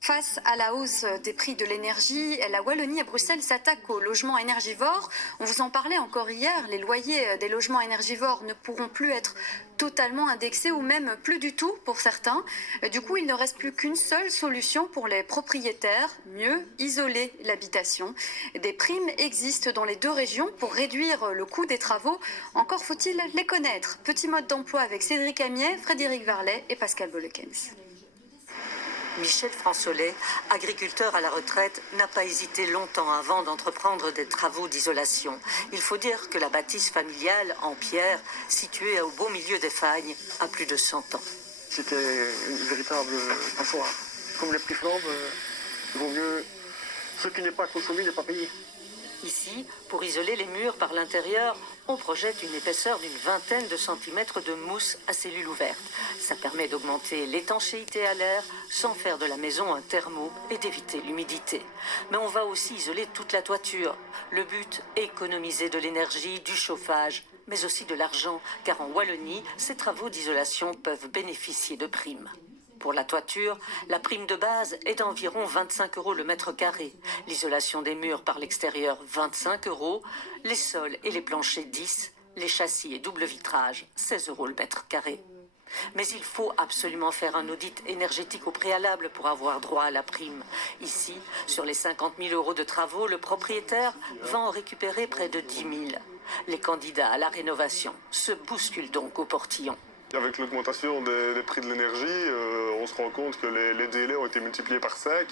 Face à la hausse des prix de l'énergie, la Wallonie et Bruxelles s'attaquent aux logements énergivores. On vous en parlait encore hier, les loyers des logements énergivores ne pourront plus être totalement indexés ou même plus du tout pour certains. Du coup, il ne reste plus qu'une seule solution pour les propriétaires, mieux isoler l'habitation. Des primes existent dans les deux régions pour réduire le coût des travaux. Encore faut-il les connaître. Petit mode d'emploi avec Cédric Amiet, Frédéric Varlet et Pascal Bollekens. Michel Fransolet, agriculteur à la retraite, n'a pas hésité longtemps avant d'entreprendre des travaux d'isolation. Il faut dire que la bâtisse familiale en pierre, située au beau milieu des Fagnes, a plus de 100 ans. C'était une véritable passoire. Comme les prix flambent, il vaut mieux ce qui n'est pas consommé n'est pas payé. Ici, pour isoler les murs par l'intérieur, on projette une épaisseur d'une vingtaine de centimètres de mousse à cellules ouvertes. Ça permet d'augmenter l'étanchéité à l'air sans faire de la maison un thermo et d'éviter l'humidité. Mais on va aussi isoler toute la toiture. Le but, économiser de l'énergie, du chauffage, mais aussi de l'argent, car en Wallonie, ces travaux d'isolation peuvent bénéficier de primes. Pour la toiture, la prime de base est d'environ 25 € le mètre carré. L'isolation des murs par l'extérieur, 25 €. Les sols et les planchers, 10. Les châssis et double vitrage, 16 € le mètre carré. Mais il faut absolument faire un audit énergétique au préalable pour avoir droit à la prime. Ici, sur les 50 000 € de travaux, le propriétaire va en récupérer près de 10 000. Les candidats à la rénovation se bousculent donc au portillon. Avec l'augmentation des prix de l'énergie, on se rend compte que les délais ont été multipliés par 5.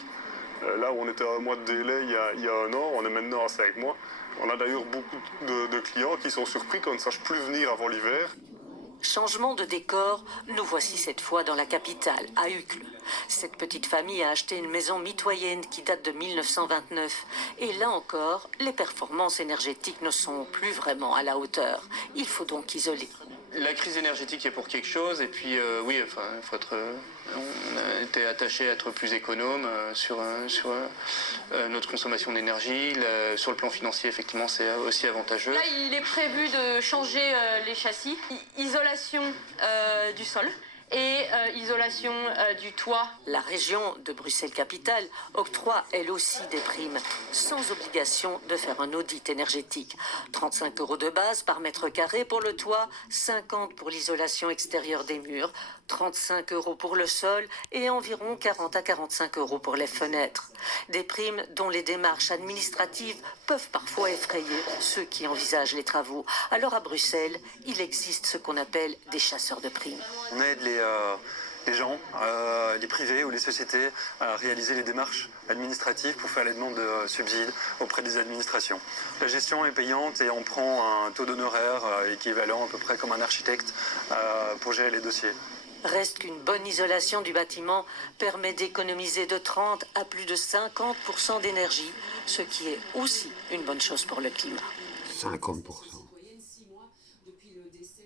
Là où on était à un mois de délai il y a un an, on est maintenant à 5 mois. On a d'ailleurs beaucoup de clients qui sont surpris qu'on ne sache plus venir avant l'hiver. Changement de décor, nous voici cette fois dans la capitale, à Uccle. Cette petite famille a acheté une maison mitoyenne qui date de 1929. Et là encore, les performances énergétiques ne sont plus vraiment à la hauteur. Il faut donc isoler. La crise énergétique est pour quelque chose, et puis oui, enfin, on a été attaché à être plus économe sur notre consommation d'énergie. Sur le plan financier, effectivement, c'est aussi avantageux. Là, il est prévu de changer les châssis, isolation du sol et isolation du toit. La région de Bruxelles-Capitale octroie elle aussi des primes, sans obligation de faire un audit énergétique. 35 € de base par mètre carré pour le toit, 50 pour l'isolation extérieure des murs, 35 € pour le sol et environ 40 à 45 € pour les fenêtres. Des primes dont les démarches administratives peuvent parfois effrayer ceux qui envisagent les travaux. Alors à Bruxelles, il existe ce qu'on appelle des chasseurs de primes. On aide les gens, les privés ou les sociétés à réaliser les démarches administratives pour faire les demandes de subsides auprès des administrations. La gestion est payante et on prend un taux d'honoraire équivalent à peu près comme un architecte pour gérer les dossiers. Reste qu'une bonne isolation du bâtiment permet d'économiser de 30 à plus de 50% d'énergie, ce qui est aussi une bonne chose pour le climat. 50%.